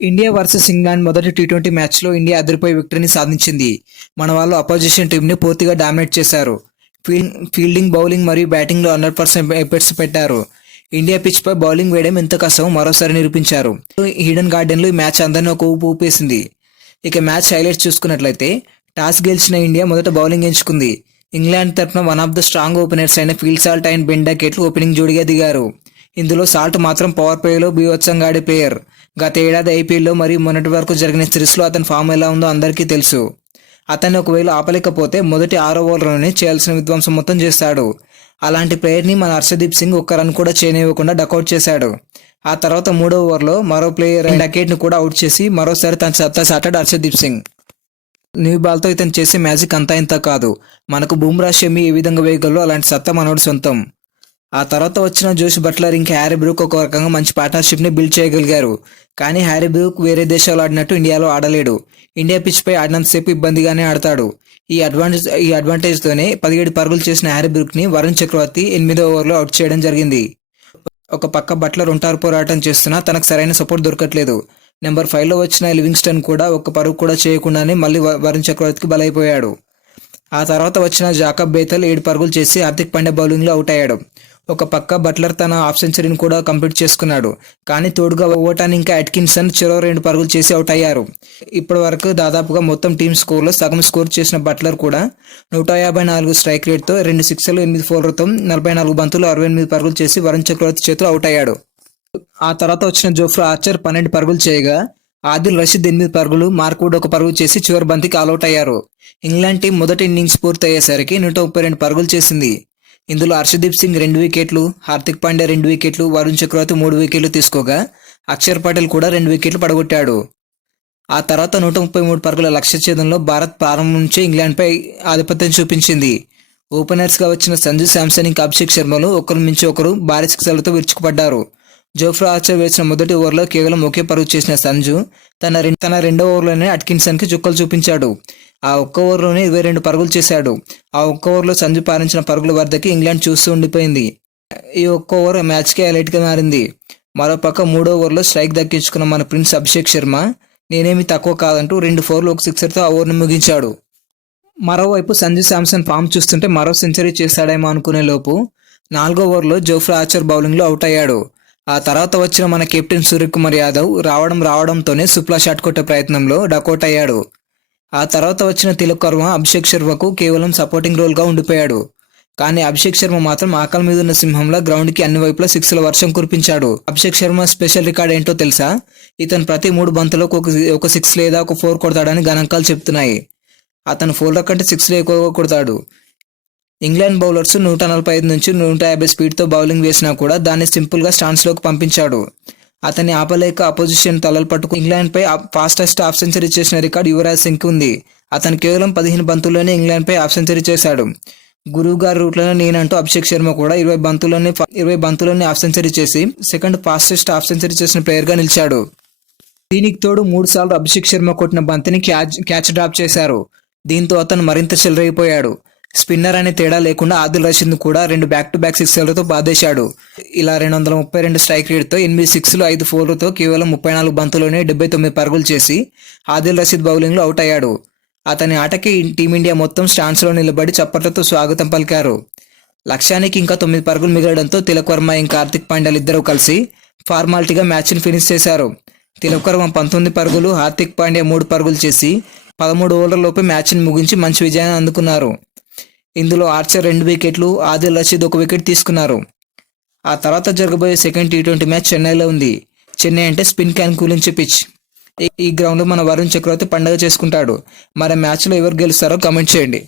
India versus England మొదటి T20 మ్యాచ్లో India అదిరిపోయి విక్టరీని సాధించింది. మన వాళ్ళు అపోజిషన్ టీంని పూర్తిగా డామినేట్ చేశారు. ఫీల్డింగ్, బౌలింగ్ మరియు బ్యాటింగ్లో 100% ఎఫర్ట్స్ పెట్టారు. ఇండియా పిచ్పై బౌలింగ్ వేయడం ఎంత కష్టమో మరోసారి నిరూపించారు. ఈడెన్ గార్డెన్లో ఈ మ్యాచ్ అందరినీ ఒక ఊపు ఊపేసింది. ఇక మ్యాచ్ హైలైట్స్ చూసుకున్నట్లయితే టాస్ గెలిచిన ఇండియా మొదట బౌలింగ్ ఎంచుకుంది. ఇంగ్లాండ్ తరఫున one of the strong openers అయిన Phil Salt and Ben Duckett opening జోడిగా దిగారు. ఇందులో సాల్ట్ మాత్రం పవర్ ప్లేలో బీభత్సంగా ఆడే ప్లేయర్. గత ఏడాది ఐపీఎల్లో మరియు మొన్నటి వరకు జరిగిన సిరీస్లో అతని ఫామ్ ఎలా ఉందో అందరికీ తెలుసు. అతన్ని ఒకవేళ ఆపలేకపోతే మొదటి 6 ఓవర్లోనే చేయాల్సిన విధ్వంసం మొత్తం చేస్తాడు. అలాంటి ప్లేయర్ని మన హర్షదీప్ సింగ్ ఒక్క రన్ కూడా చేయనివ్వకుండా డకౌట్ చేశాడు. ఆ తర్వాత 3వ ఓవర్లో మరో ప్లేయర్ డకెట్ను కూడా అవుట్ చేసి మరోసారి తన సత్తా చాటాడు హర్షదీప్ సింగ్. న్యూ బాల్తో ఇతను చేసే మ్యాజిక్ అంతా ఇంత కాదు. మనకు బుమ్రా, షమి ఏ విధంగా వేయగలరో అలాంటి సత్తా మనోడి సొంతం. ఆ తర్వాత వచ్చిన జోష్ బట్లర్ ఇంకా హ్యారీ బ్రూక్ ఒక రకంగా మంచి పార్ట్నర్షిప్ని బిల్డ్ చేయగలిగారు. కానీ హ్యారీ బ్రూక్ వేరే దేశాలు ఆడినట్టు ఇండియాలో ఆడలేడు. ఇండియా పిచ్పై ఆడినంతసేపు ఇబ్బందిగానే ఆడతాడు. ఈ అడ్వాంటేజ్తోనే 17 పరుగులు చేసిన హ్యారీ బ్రూక్ని వరుణ్ చక్రవర్తి 8వ ఓవర్లో అవుట్ చేయడం జరిగింది. ఒక పక్క బట్లర్ ఒంటారు పోరాటం చేస్తున్నా తనకు సరైన సపోర్ట్ దొరకట్లేదు. నెంబర్ 5లో వచ్చిన లివింగ్స్టన్ కూడా ఒక్క పరుగు కూడా చేయకుండానే మళ్ళీ వరుణ్ చక్రవర్తికి బలైపోయాడు. ఆ తర్వాత వచ్చిన జాకబ్ బేతల్ 7 పరుగులు చేసి హార్దిక్ పాండ్యా బౌలింగ్లో అవుట్ అయ్యాడు. ఒక పక్క బట్లర్ తన హాఫ్ సెంచరీని కూడా కంప్లీట్ చేసుకున్నాడు. కానీ తోడుగా ఓటాన్ ఇంకా అట్కిన్సన్ చెరో 2 పరుగులు చేసి అవుట్ అయ్యారు. ఇప్పటి వరకు దాదాపుగా మొత్తం టీం స్కోర్లో సగం స్కోర్ చేసిన బట్లర్ కూడా 154 స్ట్రైక్ రేట్తో 2 సిక్సర్లు 8 ఫోర్లతో 44 బంతులు 68 పరుగులు చేసి వరుణ్ చక్రవర్తి చేతిలో అవుట్ అయ్యాడు. ఆ తర్వాత వచ్చిన జోఫ్రా ఆర్చర్ 12 పరుగులు చేయగా ఆదిల్ రషీద్ 8 పరుగులు, మార్క్వుడ్ 1 పరుగు చేసి చివరి బంతికి ఆల్అౌట్ అయ్యారు. ఇంగ్లాండ్ టీం మొదటి ఇన్నింగ్స్ పూర్తి అయ్యేసరికి 132 పరుగులు చేసింది. ఇందులో హర్షదీప్ సింగ్ 2 వికెట్లు, హార్దిక్ పాండ్యా 2 వికెట్లు, వరుణ్ చక్రవర్తి 3 వికెట్లు తీసుకోగా అక్షర్ పటేల్ కూడా 2 వికెట్లు పడగొట్టాడు. ఆ తర్వాత 133 పరుగుల లక్ష్య ఛేదంలో భారత్ ప్రారంభం నుంచే ఇంగ్లాండ్పై ఆధిపత్యం చూపించింది. ఓపెనర్స్గా వచ్చిన సంజు శాంసన్ ఇంకా అభిషేక్ శర్మలు ఒకరు మించి ఒకరు భారీ సిక్సర్లతో విరుచుకుపడ్డారు. జోఫ్రా ఆర్చర్ వేసిన మొదటి ఓవర్లో కేవలం ఒకే పరుగు చేసిన సంజు తన రెండో ఓవర్లోనే అట్కిన్సన్కి చుక్కలు చూపించాడు. ఆ ఒక్క ఓవర్లోనే 22 పరుగులు చేశాడు. ఆ ఒక్క ఓవర్లో సంజు పారించిన పరుగుల వద్దకి ఇంగ్లాండ్ చూస్తూ ఉండిపోయింది. ఈ ఒక్క ఓవర్ మ్యాచ్కే హైలైట్గా మారింది. మరోపక్క 3వ ఓవర్లో స్ట్రైక్ దక్కించుకున్న మన ప్రిన్స్ అభిషేక్ శర్మ నేనేమి తక్కువ కాదంటూ 2 ఫోర్లు 1 సిక్సర్తో ఆ ఓవర్ను ముగించాడు. మరోవైపు సంజు శాంసన్ ఫామ్ చూస్తుంటే మరో సెంచరీ చేస్తాడేమో అనుకునే లోపు 4వ ఓవర్లో జోఫ్రా ఆర్చర్ బౌలింగ్లో అవుట్ అయ్యాడు. ఆ తర్వాత వచ్చిన మన కెప్టెన్ సూర్యకుమార్ యాదవ్ రావడంతోనే సుప్లా షాట్ కొట్టే ప్రయత్నంలో డకౌట్ అయ్యాడు. ఆ తర్వాత వచ్చిన తిలక్ వర్మ అభిషేక్ శర్మకు కేవలం సపోర్టింగ్ రోల్గా ఉండిపోయాడు. కానీ అభిషేక్ శర్మ మాత్రం ఆకలి మీద ఉన్న సింహంలా గ్రౌండ్కి అన్ని వైపులా సిక్స్ల వర్షం కురిపించాడు. అభిషేక్ శర్మ స్పెషల్ రికార్డ్ ఏంటో తెలుసా? ఇతను ప్రతి 3 బంతులకు ఒక 6 లేదా ఒక 4 కొడతాడని గణాంకాలు చెప్తున్నాయి. అతను 4ల కంటే 6లే ఎక్కువగా కొడతాడు. ఇంగ్లాండ్ బౌలర్స్ 145 నుంచి 150 స్పీడ్తో బౌలింగ్ వేసినా కూడా దాన్ని సింపుల్గా స్టాండ్స్లోకి పంపించాడు. అతన్ని ఆపలేక అపోజిషన్ తలలు పట్టుకు ఇంగ్లాండ్పై ఫాస్టెస్ట్ హాఫ్ సెంచరీ చేసిన రికార్డు యువరాజ్ సింగ్కి ఉంది. అతను కేవలం 15 బంతుల్లోనే ఇంగ్లాండ్పై హాఫ్ సెంచరీ చేశాడు. గురువు గారి రూట్లోనే నేనంటూ అభిషేక్ శర్మ కూడా 20 బంతుల్లోనే హాఫ్ సెంచరీ చేసి సెకండ్ ఫాస్టెస్ట్ హాఫ్ సెంచరీ చేసిన ప్లేయర్గా నిలిచాడు. దీనికి తోడు 3 సార్లు అభిషేక్ శర్మ కొట్టిన బంతిని క్యాచ్ డ్రాప్ చేశారు. దీంతో అతను మరింత చెలరైపోయాడు. స్పిన్నర్ అనే తేడా లేకుండా ఆదిల్ రషీద్ను కూడా 2 బ్యాక్-టు-బ్యాక్ సిక్సర్లతో బాధేశాడు. ఇలా 232 స్ట్రైక్ రేట్తో 8 సిక్స్లు 5 ఫోర్లతో కేవలం 34 బంతుల్లోనే 79 పరుగులు చేసి ఆదిల్ రషీద్ బౌలింగ్లో అవుట్ అయ్యాడు. అతని ఆటకి టీమిండియా మొత్తం స్టాండ్స్లో నిలబడి చప్పట్లతో స్వాగతం పలికారు. లక్ష్యానికి ఇంకా 9 పరుగులు మిగలడంతో తిలక్ వర్మ ఇంకా హార్దిక్ పాండ్యాలు ఇద్దరూ కలిసి ఫార్మాలిటీగా మ్యాచ్ని ఫినిష్ చేశారు. తిలక్ వర్మ 19 పరుగులు, హార్దిక్ పాండ్యా 3 పరుగులు చేసి 13 ఓవర్లలోపే మ్యాచ్ని ముగించి మంచి విజయాన్ని అందుకున్నారు. ఇందులో ఆర్చర్ 2 వికెట్లు, ఆదిల్ రషీద్ 1 వికెట్ తీసుకున్నారు. ఆ తర్వాత జరగబోయే సెకండ్ టీ20 మ్యాచ్ చెన్నైలో ఉంది. చెన్నై అంటే స్పిన్ కి అనుకూలించే పిచ్. ఈ గ్రౌండ్లో మన వరుణ్ చక్రవర్తి పండగ చేసుకుంటాడు. మరి మ్యాచ్లో ఎవరు గెలుస్తారో కామెంట్ చేయండి.